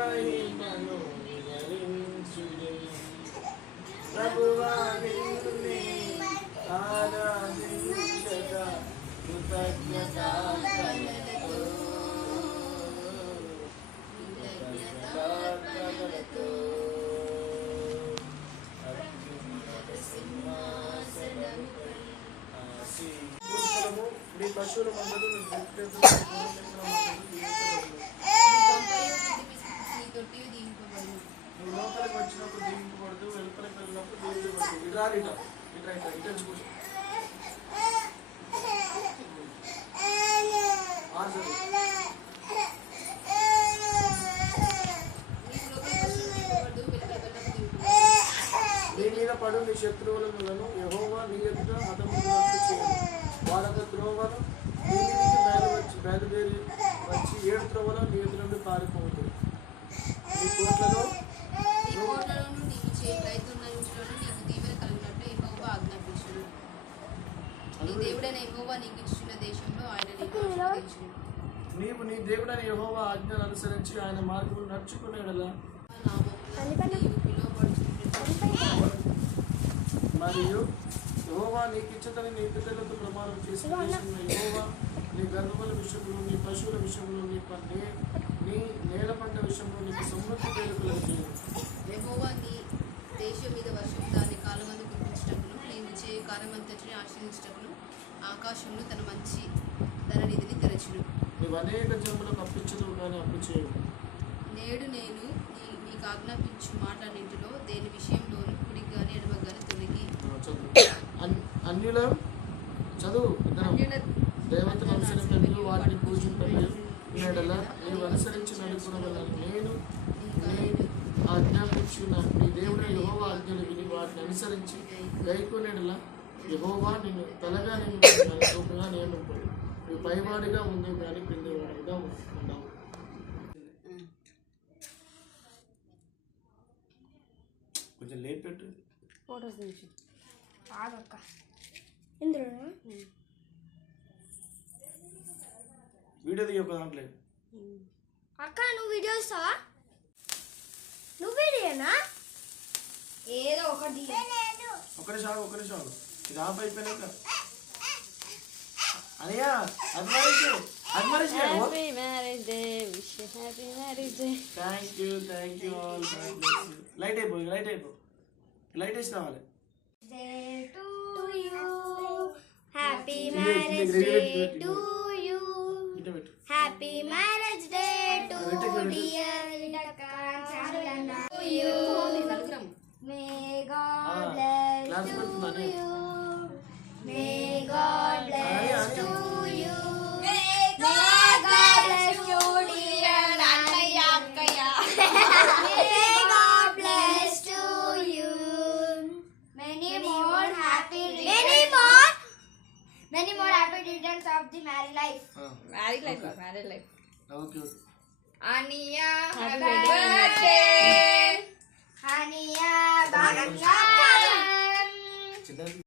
మహిమను వివరించుడి ప్రభువా నిన్నే ఆరాధించట కృతజ్ఞతార్పణలతో మీ పశువుల మందలు నువ్వు లోపలికి వచ్చినప్పుడు దీవింపబడదు, వెలుపలికి వెళ్ళినప్పుడు దీవించబడదు. ఇట్రా నీ మీద పడు నీ శత్రువులను యెహోవా నీ ఎదుట హతమునకు చేయను. వారొక త్రోవను నీ మీదికి బయలుదేరి వచ్చి 7 త్రోవలో నీ ఎదురు నుండి పారిపోతుంది. నీ కోట్లలో నీవు చేయ ప్రయత్నం నీకు దీవెన కలిగినట్లు యెహోవా ఆజ్ఞాపించును. నీ దేవుడైన యెహోవా నీకు ఇచ్చిన దేశంలో ఆయన నీవు నీ దేవుడైన యెహోవా ఆజ్ఞను అనుసరించి ఆయన మార్గములు నడుచుకునే యెడల మరియు యెహోవా నీకు ఇచ్చతని నీ పితరులతో ప్రమాణం చేసిన దేశంలో యెహోవా నీ గర్భముల విషయంలో నీ పశువుల విషయంలో నీ నేల పంట విషయంలో నీకు సమృద్ధి పేరుకులను చేయను. యెహోవా నీ దేశం మీద వర్షం దాని కాలమందు కురిపించటకును నేను చేయు కార్యమంతటిని ఆశ్రయించటకును ఆకాశంలో తన మంచి ధననిధిని తెరచును. నీవు అనేక జన్మలకు అప్పించదు కానీ అప్పు చేయవు. నేడు నేను మీకు ఆజ్ఞాపించు మాటన్నింటిలో దేని విషయంలోనూ కుడికి కానీ ఎడమకు కానీ తొలగి అన్యుల చదువు దేవతను అనుసరించు వాటిని పూజింపలేదు. నీవు అనుసరించి నడుపుకోగలను. నేను ఆజ్ఞాపించిన నీ దేవుడు యెహోవా ఆజ్ఞలు విని వాటిని అనుసరించి గైకొనేలా యెహోవా నిన్ను తలగా నిన్నుగా నియమింపడు. నువ్వు పైవాడిగా ఉంది కానీ క్రిందివాడిగా ఉండవు. కొంచెం లేట్ పెట్టు. వీడియో దిగి ఒక దాంట్లో అక్క నువ్వు వీడియో ఇస్తావా? నువ్వు వీడియోనా? ఏదో ఒకటి ఒకరి షాగు ఇది ఆఫ్ అయిపోయినాక అనియా happy marriage day thank you all. Light అయిపో లైట్ వేసి రావాలి. Happy marriage day to you. Happy marriage day to dear you. May God bless you. May God bless you. May God bless you dear అన్నయ్య అక్కయ్య. May God bless you. Many more happy returns of the married life. married life. Okay. Aniya happy birthday. Aniya